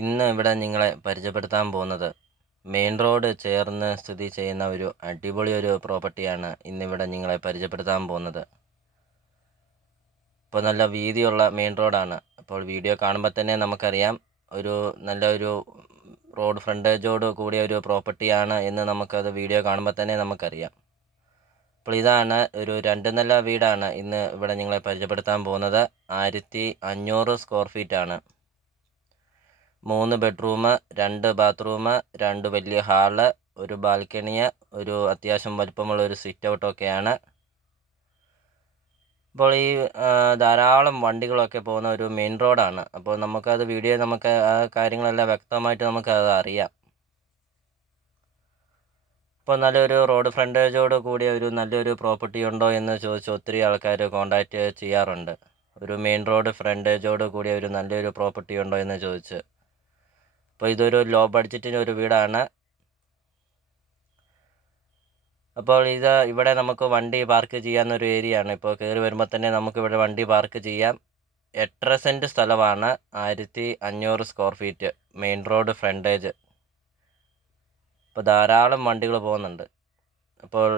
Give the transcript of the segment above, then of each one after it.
ഇന്ന് ഇവിടെ നിങ്ങളെ പരിചയപ്പെടുത്താൻ പോകുന്നത് മെയിൻ റോഡ് ചേർന്ന് സ്ഥിതി ചെയ്യുന്ന ഒരു അടിപൊളി ഒരു പ്രോപ്പർട്ടിയാണ് ഇന്നിവിടെ നിങ്ങളെ പരിചയപ്പെടുത്താൻ പോകുന്നത്. ഇപ്പോൾ നല്ല വീതിയുള്ള മെയിൻ റോഡാണ്. അപ്പോൾ വീഡിയോ കാണുമ്പോൾ തന്നെ നമുക്കറിയാം ഒരു നല്ലൊരു റോഡ് ഫ്രണ്ടേജോട് കൂടിയ ഒരു പ്രോപ്പർട്ടിയാണ് എന്ന് നമുക്കത് വീഡിയോ കാണുമ്പോൾ തന്നെ നമുക്കറിയാം. അപ്പോൾ ഇതാണ് ഒരു രണ്ട് നില വീടാണ് ഇന്ന് ഇവിടെ നിങ്ങളെ പരിചയപ്പെടുത്താൻ പോകുന്നത്. ആയിരത്തി അഞ്ഞൂറ് സ്ക്വയർ ഫീറ്റ് ആണ് മൂന്ന് ബെഡ്റൂം രണ്ട് ബാത്റൂം രണ്ട് വലിയ ഹാൾ ഒരു ബാൽക്കണി ഒരു അത്യാവശ്യം വലുപ്പമുള്ള ഒരു സിറ്റ് ഔട്ടൊക്കെയാണ് അപ്പോൾ ഈ ധാരാളം വണ്ടികളൊക്കെ പോകുന്ന ഒരു മെയിൻ റോഡാണ് അപ്പോൾ നമുക്കത് വീഡിയോ നമുക്ക് ആ കാര്യങ്ങളെല്ലാം വ്യക്തമായിട്ട് നമുക്കത് അറിയാം. അപ്പോൾ നല്ലൊരു റോഡ് ഫ്രണ്ടേജോട് കൂടിയ ഒരു നല്ലൊരു പ്രോപ്പർട്ടി ഉണ്ടോ എന്ന് ചോദിച്ച് ഒത്തിരി ആൾക്കാർ കോണ്ടാക്റ്റ് ചെയ്യാറുണ്ട്. ഒരു മെയിൻ റോഡ് ഫ്രണ്ടേജോട് കൂടിയ ഒരു നല്ലൊരു പ്രോപ്പർട്ടി ഉണ്ടോ എന്ന് ചോദിച്ച്. അപ്പോൾ ഇതൊരു ലോ ബഡ്ജറ്റിന് ഒരു വീടാണ്. അപ്പോൾ ഇത് ഇവിടെ നമുക്ക് വണ്ടി പാർക്ക് ചെയ്യാവുന്ന ഒരു ഏരിയ ആണ്. ഇപ്പോൾ കയറി വരുമ്പോൾ തന്നെ നമുക്ക് ഇവിടെ വണ്ടി പാർക്ക് ചെയ്യാം. എട്ടര സെന്റ് സ്ഥലമാണ്. ആയിരത്തി അഞ്ഞൂറ് square feet main road frontage അപ്പോൾ ധാരാളം വണ്ടികൾ പോകുന്നുണ്ട്. അപ്പോൾ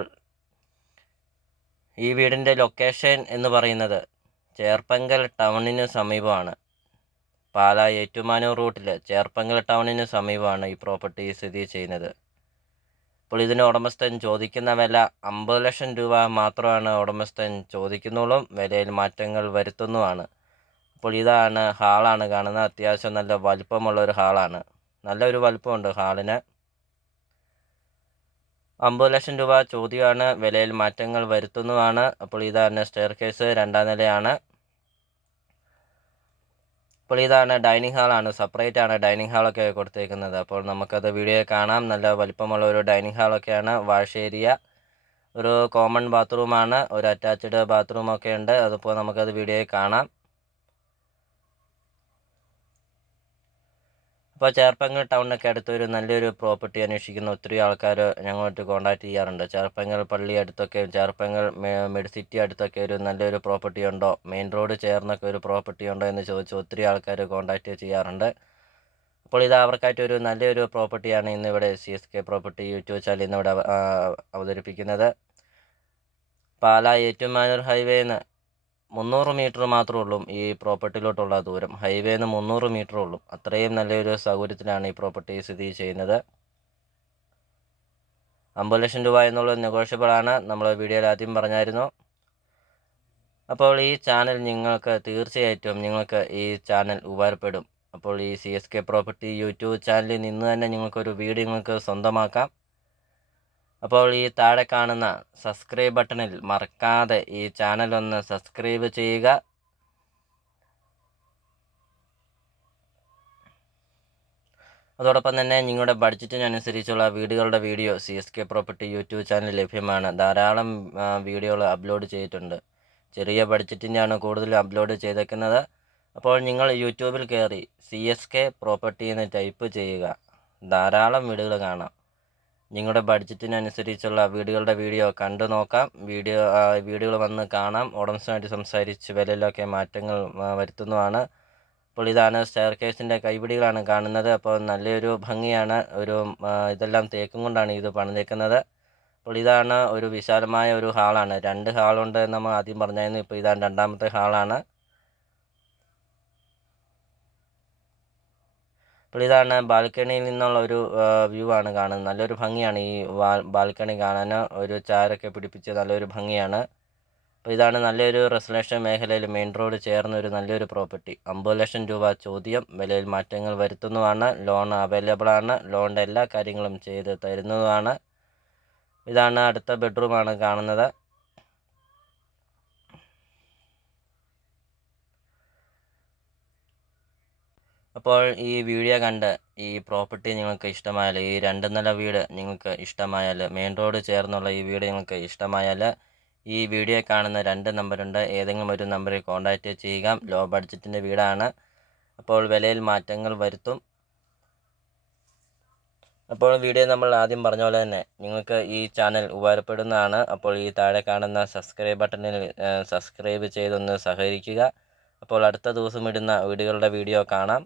ഈ വീടിന്റെ ലൊക്കേഷൻ എന്ന് പറയുന്നത് ചേർപ്പങ്കൽ ടൗണിന് സമീപമാണ്. പാലാ ഏറ്റുമാനൂർ റൂട്ടിൽ ചേർപ്പങ്കൽ ടൗണിന് സമീപമാണ് ഈ പ്രോപ്പർട്ടി സ്ഥിതി ചെയ്യുന്നത്. അപ്പോൾ ഇതിന് ഉടമസ്ഥൻ ചോദിക്കുന്ന വില അമ്പത് ലക്ഷം രൂപ മാത്രമാണ് ഉടമസ്ഥൻ ചോദിക്കുന്നുള്ളൂ. വിലയിൽ മാറ്റങ്ങൾ വരുത്തുന്നതുമാണ് അപ്പോൾ ഇതാണ് ഹാളാണ് കാണുന്നത്. അത്യാവശ്യം നല്ല വലുപ്പമുള്ള ഒരു ഹാളാണ്. നല്ലൊരു വലുപ്പമുണ്ട് ഹാളിന്. അമ്പത് ലക്ഷം രൂപ ചോദ്യമാണ്. വിലയിൽ മാറ്റങ്ങൾ വരുത്തുന്നതാണ് അപ്പോൾ ഇതാണ് സ്റ്റെയർ കേസ് രണ്ടാം നിലയാണ്. അപ്പോൾ ഇതാണ് ഡൈനിങ് ഹാളാണ് സെപ്പറേറ്റ് ആണ് ഡൈനിങ് ഹാളൊക്കെ കൊടുത്തേക്കുന്നത്. അപ്പോൾ നമുക്കത് വീഡിയോ കാണാം. നല്ല വലിപ്പമുള്ള ഒരു ഡൈനിങ് ഹാളൊക്കെയാണ് വാഷ് ഏരിയ ഒരു കോമൺ ബാത്റൂമാണ് ഒരു അറ്റാച്ച്ഡ് ബാത്റൂമൊക്കെ ഉണ്ട്. അതിപ്പോൾ നമുക്കത് വീഡിയോയിൽ കാണാം. ഇപ്പോൾ ചേർപ്പങ്ങൽ ടൗണിനൊക്കെ അടുത്തൊരു നല്ലൊരു പ്രോപ്പർട്ടി അന്വേഷിക്കുന്ന ഒത്തിരി ആൾക്കാർ ഞങ്ങളോട്ട് കോൺടാക്ട് ചെയ്യാറുണ്ട്. ചേർപ്പങ്ങൽ പള്ളി അടുത്തൊക്കെ ചേർപ്പങ്ങൽ മെഡ് സിറ്റി അടുത്തൊക്കെ ഒരു നല്ലൊരു പ്രോപ്പർട്ടി ഉണ്ടോ? മെയിൻ റോഡ് ചേർന്നൊക്കെ ഒരു പ്രോപ്പർട്ടി ഉണ്ടോ എന്ന് ചോദിച്ച് ഒത്തിരി ആൾക്കാർ കോൺടാക്ട് ചെയ്യാറുണ്ട്. അപ്പോൾ ഇത് അവർക്കായിട്ട് ഒരു നല്ലൊരു പ്രോപ്പർട്ടിയാണ് ഇന്നിവിടെ C S K property YouTube channel ഇന്നിവിടെ അവതരിപ്പിക്കുന്നത്. പാലാ ഏറ്റുമാനൂർ ഹൈവേന്ന് മുന്നൂറ് മീറ്റർ മാത്രമേ ഉള്ളൂ ഈ പ്രോപ്പർട്ടിയിലോട്ടുള്ള ദൂരം. ഹൈവേന്ന് മുന്നൂറ് മീറ്റർ ഉള്ളൂ. അത്രയും നല്ലൊരു സൗകര്യത്തിലാണ് ഈ പ്രോപ്പർട്ടി സ്ഥിതി ചെയ്യുന്നത്. അമ്പത് ലക്ഷം രൂപ എന്നുള്ളത് നെഗോഷ്യബിൾ ആണ്. നമ്മൾ വീഡിയോയിൽ ആദ്യം പറഞ്ഞായിരുന്നു. അപ്പോൾ ഈ ചാനൽ നിങ്ങൾക്ക് തീർച്ചയായിട്ടും നിങ്ങൾക്ക് ഈ ചാനൽ ഉപകാരപ്പെടും. അപ്പോൾ ഈ C S K property YouTube ചാനലിൽ നിന്ന് തന്നെ നിങ്ങൾക്കൊരു വീഡിയോ നിങ്ങൾക്ക് സ്വന്തമാക്കാം. അപ്പോൾ ഈ താഴെ കാണുന്ന സബ്സ്ക്രൈബ് ബട്ടണിൽ മറക്കാതെ ഈ ചാനൽ ഒന്ന് സബ്സ്ക്രൈബ് ചെയ്യുക. അതോടൊപ്പം തന്നെ നിങ്ങളുടെ ബഡ്ജറ്റിനനുസരിച്ചുള്ള വീടുകളുടെ video C S K property YouTube channel ലഭ്യമാണ്. ധാരാളം വീഡിയോകൾ അപ്ലോഡ് ചെയ്തിട്ടുണ്ട്. ചെറിയ ബഡ്ജറ്റിന്റെയാണ് കൂടുതൽ അപ്ലോഡ് ചെയ്തേക്കുന്നത്. അപ്പോൾ നിങ്ങൾ യൂട്യൂബിൽ കയറി സി എസ് കെ പ്രോപ്പർട്ടി എന്ന് ടൈപ്പ് ചെയ്യുക. ധാരാളം വീടുകൾ കാണാം. നിങ്ങളുടെ ബഡ്ജറ്റിനനുസരിച്ചുള്ള വീടുകളുടെ വീഡിയോ കണ്ടു നോക്കാം. വീഡിയോ വീടുകൾ വന്ന് കാണാം. ഉടമസ്ഥനായിട്ട് സംസാരിച്ച് വിലയിലൊക്കെ മാറ്റങ്ങൾ വരുത്തുന്നതാണ്. അപ്പോൾ ഇതാണ് സ്റ്റെയർ കേസിന്റെ കൈപിടികളാണ് കാണുന്നത്. അപ്പോൾ നല്ലൊരു ഭംഗിയാണ്. ഒരു ഇതെല്ലാം തേക്കും കൊണ്ടാണ് ഇത് പണിതേക്കുന്നത്. അപ്പോൾ ഇതാണ് ഒരു വിശാലമായ ഒരു ഹാളാണ്. രണ്ട് ഹാളുണ്ട് നമ്മൾ ആദ്യം പറഞ്ഞായിരുന്നു. ഇപ്പോൾ ഇതാണ് രണ്ടാമത്തെ ഹാളാണ്. അപ്പോൾ ഇതാണ് ബാൽക്കണിയിൽ നിന്നുള്ള ഒരു വ്യൂ ആണ് കാണുന്നത്. നല്ലൊരു ഭംഗിയാണ് ഈ ബാൽക്കണി കാണാൻ ഒരു ചാരൊക്കെ പിടിപ്പിച്ച് നല്ലൊരു ഭംഗിയാണ്. അപ്പോൾ ഇതാണ് നല്ലൊരു റെസിഡൻഷ്യൽ മേഖലയിൽ മെയിൻ റോഡ് ചേർന്ന ഒരു നല്ലൊരു പ്രോപ്പർട്ടി. അമ്പത് ലക്ഷം രൂപ ചോദ്യം. വിലയിൽ മാറ്റങ്ങൾ വരുത്തുന്നതാണ്. ലോൺ അവൈലബിൾ ആണ്. ലോണിന്റെ എല്ലാ കാര്യങ്ങളും ചെയ്ത് തരുന്നതുമാണ്. ഇതാണ് അടുത്ത ബെഡ്റൂമാണ് കാണുന്നത്. അപ്പോൾ ഈ വീഡിയോ കണ്ട് ഈ പ്രോപ്പർട്ടി നിങ്ങൾക്ക് ഇഷ്ടമായാൽ ഈ രണ്ട് നില വീട് നിങ്ങൾക്ക് ഇഷ്ടമായാൽ മെയിൻ റോഡ് ചേർന്നുള്ള ഈ വീട് നിങ്ങൾക്ക് ഇഷ്ടമായാൽ ഈ വീഡിയോ കാണുന്ന രണ്ട് നമ്പറുണ്ട് ഏതെങ്കിലും ഒരു നമ്പറിൽ കോൺടാക്റ്റ് ചെയ്യുക. ലോ ബഡ്ജറ്റിന്റെ വീടാണ്. അപ്പോൾ വിലയിൽ മാറ്റങ്ങൾ വരുത്തും. അപ്പോൾ വീഡിയോ നമ്മൾ ആദ്യം പറഞ്ഞ പോലെ തന്നെ നിങ്ങൾക്ക് ഈ ചാനൽ ഉപകാരപ്പെടുന്നതാണ്. അപ്പോൾ ഈ താഴെ കാണുന്ന സബ്സ്ക്രൈബ് ബട്ടണിൽ സബ്സ്ക്രൈബ് ചെയ്തൊന്ന് സഹകരിക്കുക. അപ്പോൾ അടുത്ത ദിവസം ഇടുന്ന വീടുകളുടെ വീഡിയോ കാണാം.